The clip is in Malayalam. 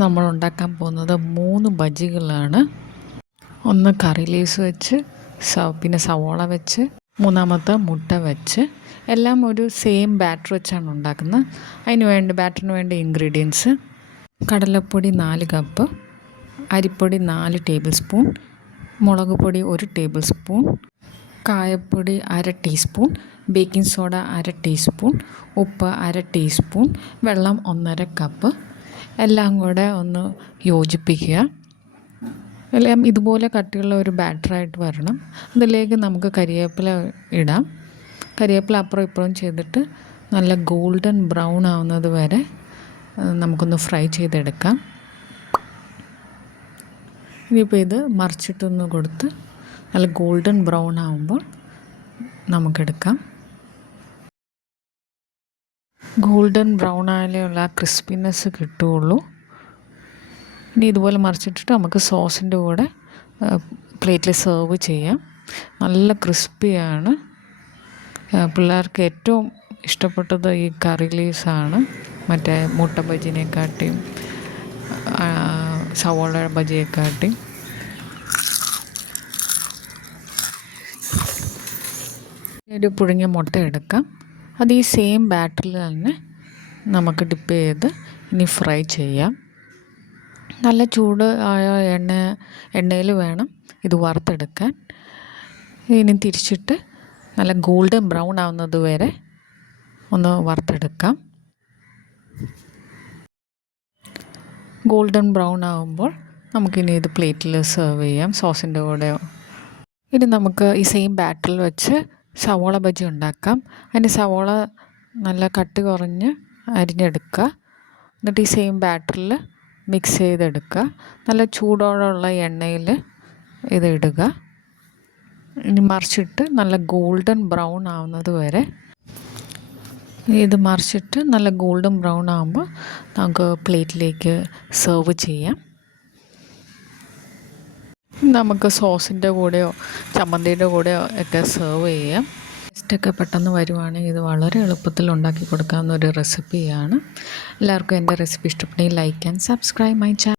നമ്മൾ ഉണ്ടാക്കാൻ പോകുന്നത് 3 ബജികളാണ്. ഒന്ന് കറി ലീവ്സ് വെച്ച്, പിന്നെ സവോള വെച്ച്, മൂന്നാമത്തെ മുട്ട വെച്ച്, എല്ലാം ഒരു സെയിം ബാറ്റർ വെച്ചാണ് ഉണ്ടാക്കുന്നത്. ബാറ്ററിന് വേണ്ട ഇൻഗ്രീഡിയൻസ്: കടലപ്പൊടി 4 കപ്പ്, അരിപ്പൊടി 4 ടേബിൾ സ്പൂൺ, മുളക് പൊടി 1 ടേബിൾ സ്പൂൺ, കായപ്പൊടി 1/2 ടീസ്പൂൺ, ബേക്കിംഗ് സോഡ 1/2 ടീസ്പൂൺ, ഉപ്പ് 1/2 ടീസ്പൂൺ, വെള്ളം 1/2 കപ്പ്. എല്ലാം കൂടെ ഒന്ന് യോജിപ്പിക്കുക. എല്ലാം ഇതുപോലെ കട്ടിയുള്ള ഒരു ബാറ്ററായിട്ട് വരണം. അതിലേക്ക് നമുക്ക് കരിവേപ്പില ഇടാം. കരിവേപ്പില അപ്പുറം ഇപ്പുറം ചെയ്തിട്ട് നല്ല ഗോൾഡൻ ബ്രൗൺ ആവുന്നത് വരെ നമുക്കൊന്ന് ഫ്രൈ ചെയ്തെടുക്കാം. ഇനിയിപ്പോൾ ഇത് മറിച്ചിട്ടൊന്ന് കൊടുത്ത് നല്ല ഗോൾഡൻ ബ്രൗൺ ആവുമ്പോൾ നമുക്കെടുക്കാം. ഗോൾഡൻ ബ്രൗൺ ആയാലുള്ള ആ ക്രിസ്പിനെസ് കിട്ടുകയുള്ളൂ. ഇനി ഇതുപോലെ മറിച്ചിട്ടിട്ട് നമുക്ക് സോസിൻ്റെ കൂടെ പ്ലേറ്റിൽ സെർവ് ചെയ്യാം. നല്ല ക്രിസ്പിയാണ്. പിള്ളേർക്ക് ഏറ്റവും ഇഷ്ടപ്പെട്ടത് ഈ കറി ലീവ്സാണ്, മറ്റേ മുട്ട ബജിനെക്കാട്ടിയും സവോള ബജിയെക്കാട്ടിയും. ഒരു പുഴുങ്ങിയ മുട്ട എടുക്കാം. അത് ഈ സെയിം ബാറ്ററിൽ തന്നെ നമുക്ക് ഡിപ്പ് ചെയ്ത് ഇനി ഫ്രൈ ചെയ്യാം. നല്ല ചൂട് ആയ എണ്ണയിൽ വേണം ഇത് വറുത്തെടുക്കാൻ. ഇനി തിരിച്ചിട്ട് നല്ല ഗോൾഡൻ ബ്രൗൺ ആവുന്നത് വരെ ഒന്ന് വറുത്തെടുക്കാം. ഗോൾഡൻ ബ്രൗൺ ആകുമ്പോൾ നമുക്കിനി ഇത് പ്ലേറ്റിൽ സെർവ് ചെയ്യാം സോസിൻ്റെ കൂടെയോ. ഇനി നമുക്ക് ഈ സെയിം ബാറ്ററിൽ വെച്ച് സവോള ബജി ഉണ്ടാക്കാം. അതിന് സവോള നല്ല കട്ടി കുറഞ്ഞ് അരിഞ്ഞെടുക്കുക. എന്നിട്ട് ഈ സെയിം ബാറ്ററിൽ മിക്സ് ചെയ്തെടുക്കുക. നല്ല ചൂടോടെയുള്ള എണ്ണയിൽ ഇത് ഇടുക. ഇനി മറിച്ചിട്ട് നല്ല ഗോൾഡൻ ബ്രൗൺ ആവുന്നത് വരെ ഇത് മറിച്ചിട്ട് നല്ല ഗോൾഡൻ ബ്രൗൺ ആകുമ്പോൾ നമുക്ക് പ്ലേറ്റിലേക്ക് സെർവ് ചെയ്യാം. നമുക്ക് സോസിൻ്റെ കൂടെയോ ചമ്മന്തിയുടെ കൂടെയോ ഒക്കെ സെർവ് ചെയ്യാം. ഗസ്റ്റൊക്കെ പെട്ടെന്ന് വരുവാണെങ്കിൽ ഇത് വളരെ എളുപ്പത്തിൽ ഉണ്ടാക്കി കൊടുക്കാവുന്ന ഒരു റെസിപ്പിയാണ്. എല്ലാവർക്കും എൻ്റെ റെസിപ്പി ഇഷ്ടപ്പെട്ടെങ്കിൽ like and subscribe my channel.